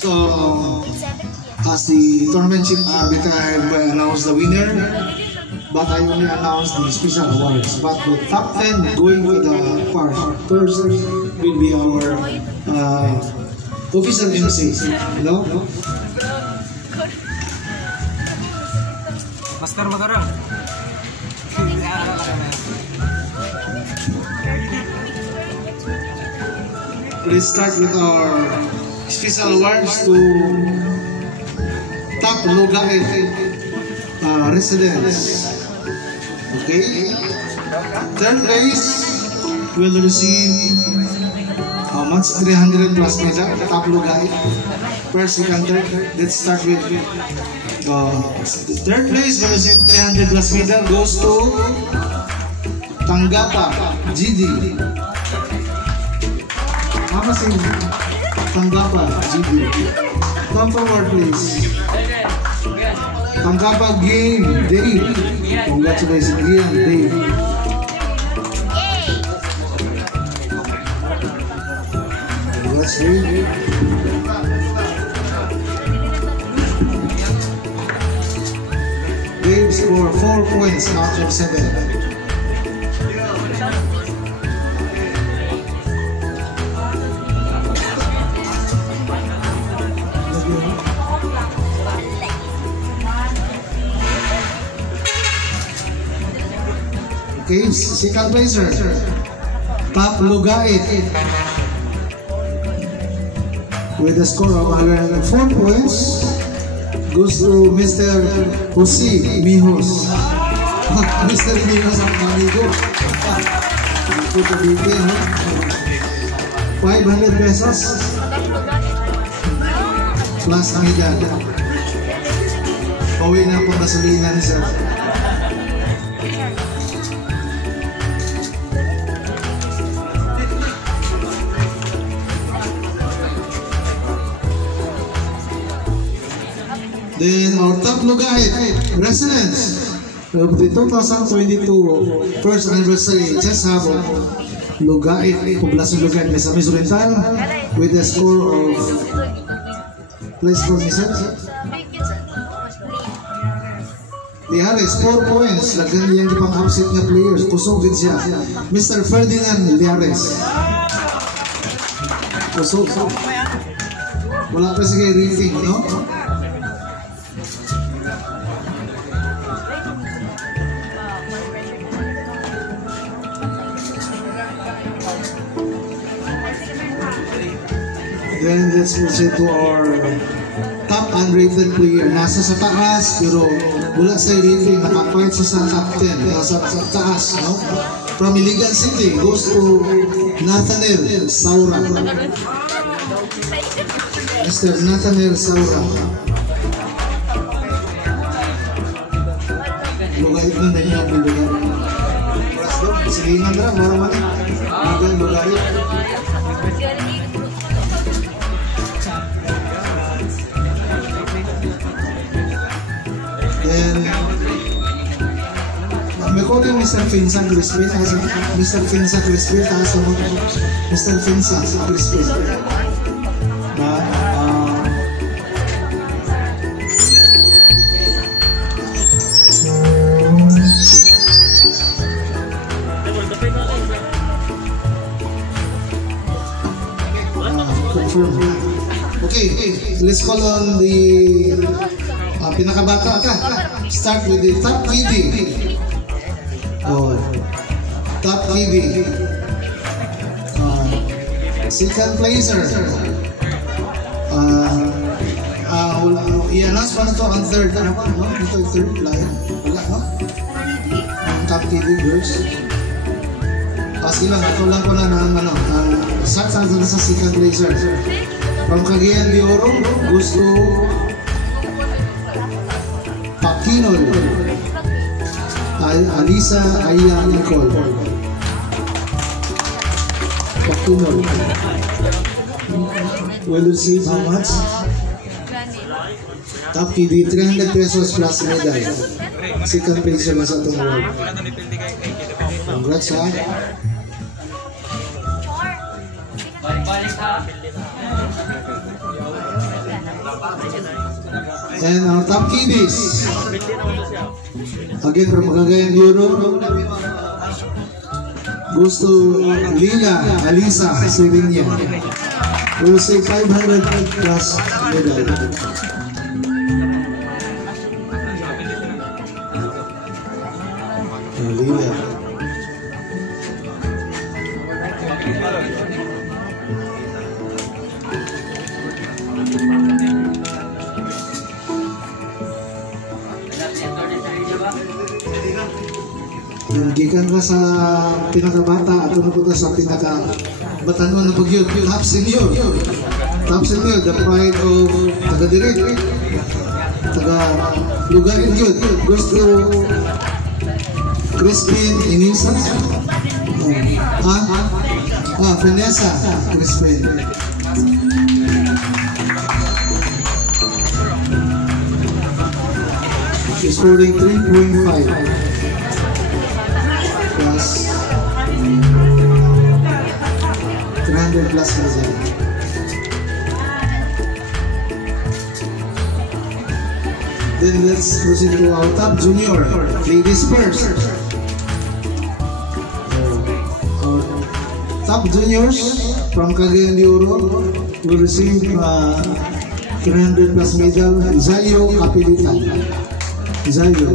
So, as the tournament chief arbiter, I announce the winner, but I only announce the special awards. But the top 10 going to the first will be our official MC. No? Master Magarang. Let's start with our special awards to top Lugait residents. Okay. Third place will receive how much? 300 plus medal. Top Lugait. First, second, third. Let's start with third place will receive 300 plus medal. Goes to Tanggapa GD. Mama say Tanggapa GD. Come forward, please. Tanggapa game, Dave. Congratulations again, Dave. Congrats, Dave. Dave scored 4 points out of 7. Okay, second placer, Top Lugait, with a score of 104 points, goes to Mr. Jose Mijos. Mr. Mijos ang amigo. 500 pesos plus medal. Pauwi na po gasolina ni sir. Then our top Lugait residents of the 2022 first anniversary just have Lugait, Poblacion Lugait, Misamis Oriental with a score of, please call me sir. Liares, 4 points. Lagyan niyang ipang-upset na players. Kusog din siya. Mr. Ferdinand Liares. Kusog. Wala pa sige rating, no? Then let's proceed to our top unrated player. Nasa sa taas pero wala sa rating, nakapoint sa top 10. Nasa sa taas, no? From Iligan City goes to Nathaniel Saura. Mr. Nathaniel Saura. Lugait na na niya ang lugar. Sige nga na, mara-mara. Lugait. Then, may kote Mr. Finsa Crispin, Mr. Finsa Crispin, Mr. Finsa Crispin. Confirm. Okay, let's call on the pinakabata ka. Start with the top KD. Oh, top KD. Second placer. I-announce pa na to ang third. Ano ba? Ito yung third line. Wala, no? Top KD girls. Sige lang, ako lang ko na ng saksa na sa second placer. From Cagayan de Oro, gusto Pakinol, Alisa Aya Nicole. Pakinol will receive how much? Top KD 300 pesos plus medal. Second placer na sa itong award. Congrats ha. And our top kiddies. Again, from Cagayan de Oro, goes to Lila Alisa Sevilla. We will say 500 plus medal. Lila. Gikan ka sa pinakabata at ano po ka sa pinakabatanon na pagyod, top senior. Top senior, the pride of taga-dirit, taga-lugarin yun. Goes to Crispin Inisa. Vanessa Crispin. She's scoring 3.5. Plus 300 plus result. Then let's proceed to our top junior, ladies first. Our top juniors from Cagayan de Oro will receive 300 plus medal. Zayo Capilita. Zayo.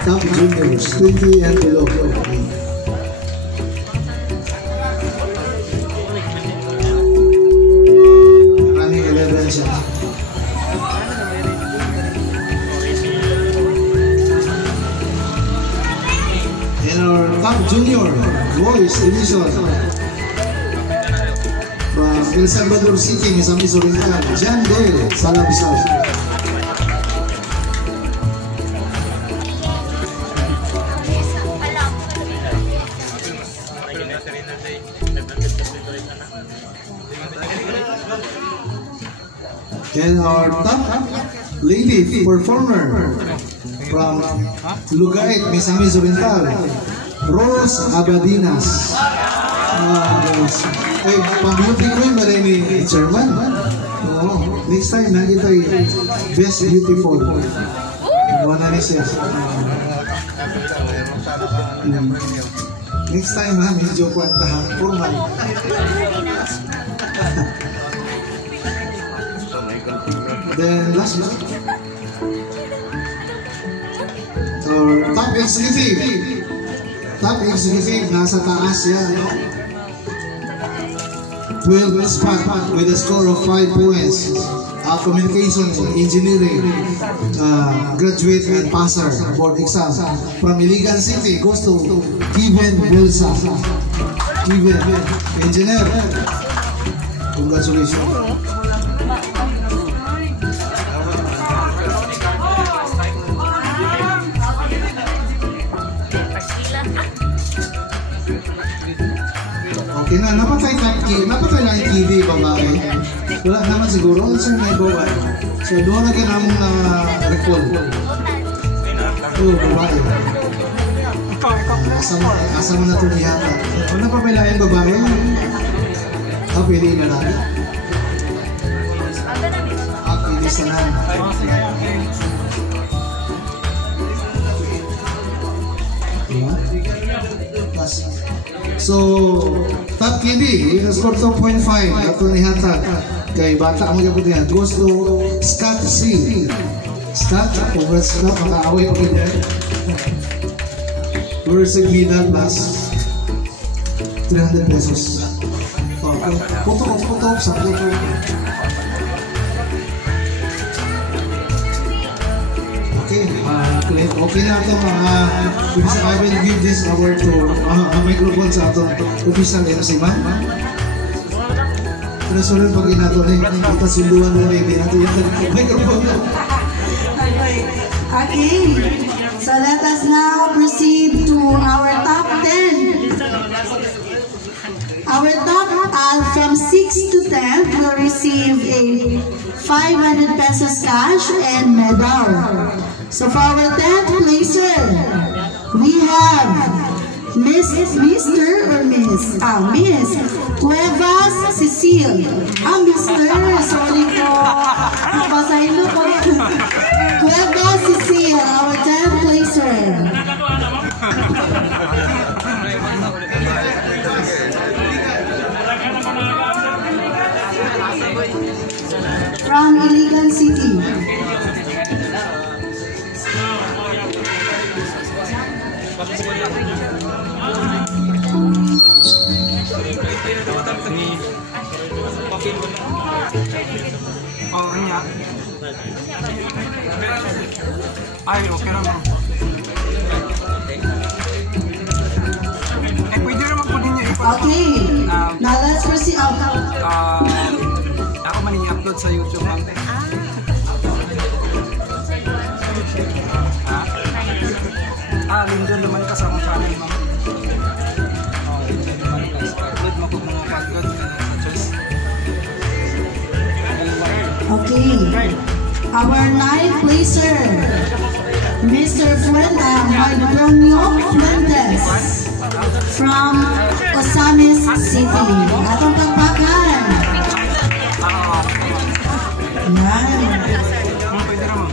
Top juniors, 20 and below. Running 11 siya. And our top junior, boys division. From El Salvador City, Misamis Oriental, John Dale Salabisal. And our top lady performer from Lugait, Misamis Oriental, Rose Abadinas. Ay, pang-beauty queen ba rin ni Chairman? Next time, nakita yung best beautiful. Wala na siya. Next time ha, medyo kwantahan, formal. Then last one, our top executive. Top executive, nasa taas yan. 12 spot with a score of 5 points. Communication, engineering, graduate and passer board exam. From Iligan City goes to Kevin Belsa. Kevin, engineer. Congratulations. Okay na, napatay lang yung TV babae. Wala naman siguro, sir na ibawa. So doon na kinamong na recall. Babae. Asa mo na ito niyata. Ano pa may laing babae? Pwede na lang. Pwede sa lang. So, top kidi, with a score 2.5, ito na ihatag. Kay bata mo yung yan. Goes to Scott C. Scott, congrats na, makaaway ko ganyan. We receive medal plus 300 pesos. Puto, sa puto. Okay na ito I will give this award to microphone sa ito official MC man. Pero sunod pag inato rin kita sinduan na rin nato yung microphone. Okay, so let us now proceed to our top 10. Our top from 6 to 10 will receive a 500 pesos cash and medal. So for our 10th placer, we have Mr. or Miss? Miss Cuevas Cecile. Mr. Sorry po. Basahin mo po. Cuevas Cecile, our 10th placer. From Iligan City. Oh, iya. Ay, okay lang. Pwede naman po din niya Okay. Now let's proceed. Ako man i-upload sa YouTube lang. Lindon naman kasama channel, ma'am. Lindon naman upload mo po mga pagod sa choice. Okay. Our 9th placer, Mr. Mardonio Fuentes from Osamis City. Atong pagpakan. Yan. Pwede naman.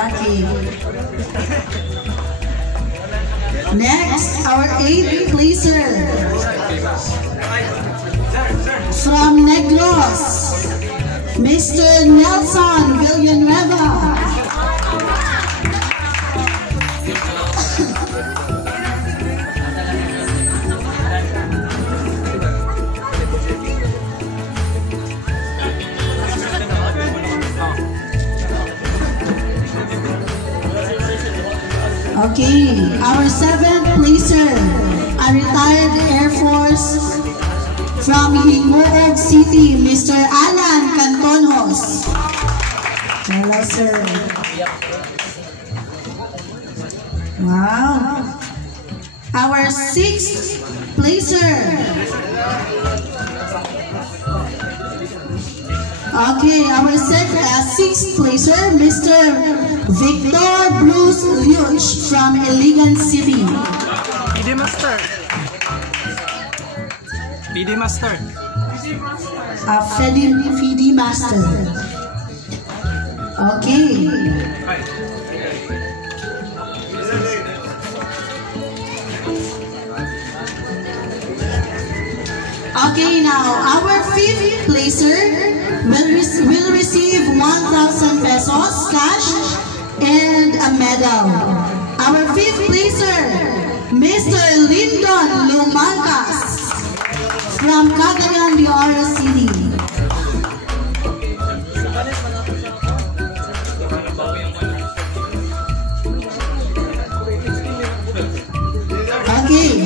Okay. Next, our 8th placer from Negros, Mr. Nelson Villanueva. Okay, our 7th placer, a retired Air Force from Hingoog City, Mr. Alan Cantonhos. Hello, sir. Wow. Our 6th placer. Okay, our 6th placer, Mr. Victor Bruce Luch from Iligan City. PD Master. PD Master. Fede Master. Okay. Okay, now our 5th placer will receive 1,000 pesos cash and a medal. Our 5th placer, Mr. Lyndon Lumangkas from Cagayan de Oro City. Okay.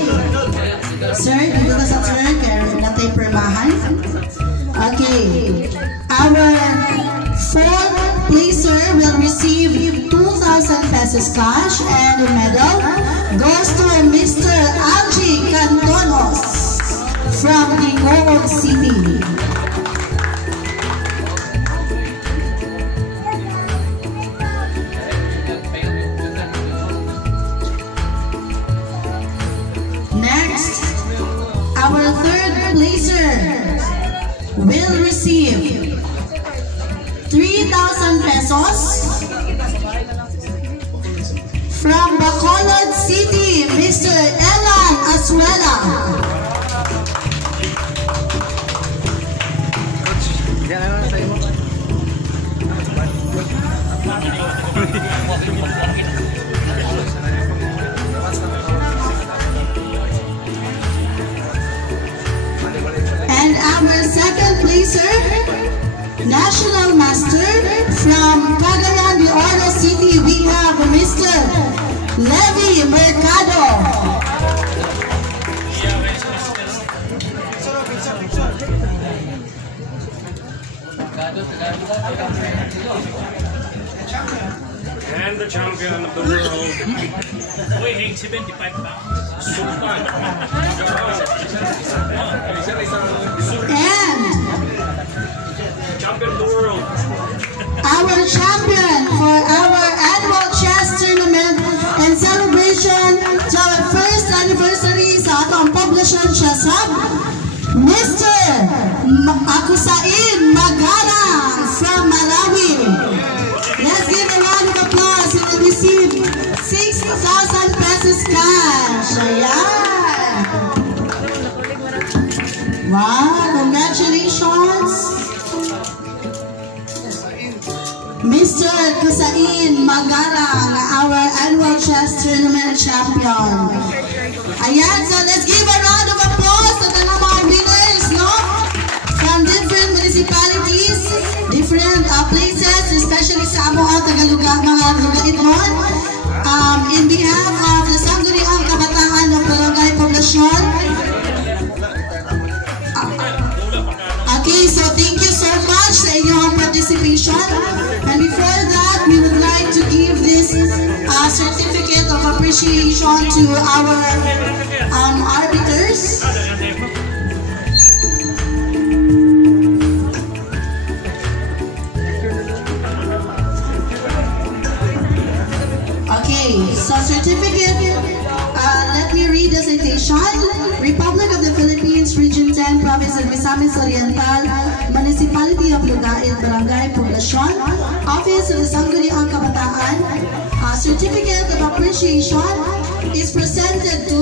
Sir, dito ka sa sir, kaya natin permahan. Okay. Our 4th placer will receive 2,000 pesos cash and a medal. Goes to Mr. Algie Cantonos from Hingoog City. Next, our 3rd placer will receive 3,000 pesos from Bacolod City, Mr. Elan Asuela. And our 2nd placer, National Master from Cagayan de Oro City, we have Mr. Levi Mercado. And the champion of the world, weighing 75 pounds, Sultan. And Champion of the world. our champion for our annual chess tournament and Poblacion Chasab, Mr. Akusain Magalang from Malawi. Let's give a round of applause. He will receive 6,000 pesos cash. Ayan. Wow, congratulations. Mr. Kusain Magalang, our annual chess tournament champion. Ayan, so let's give a round of applause to the mga winners, no? From different municipalities, different places, especially sa mga Tagaluga, mga lugar-iton. In behalf of the Sangguniang Kabataan ng Barangay Poblacion. Okay, so thank you so much sa inyong participation. And before that, we would like to give this certificate of appreciation to our arbiters. Okay, so certificate, let me read the citation. Republic of the Philippines, Region 10, Province of Misamis Oriental, Municipality of Lugait, Barangay Poblacion, Office of the Sangguniang Kabataan. Certificate of Appreciation is presented to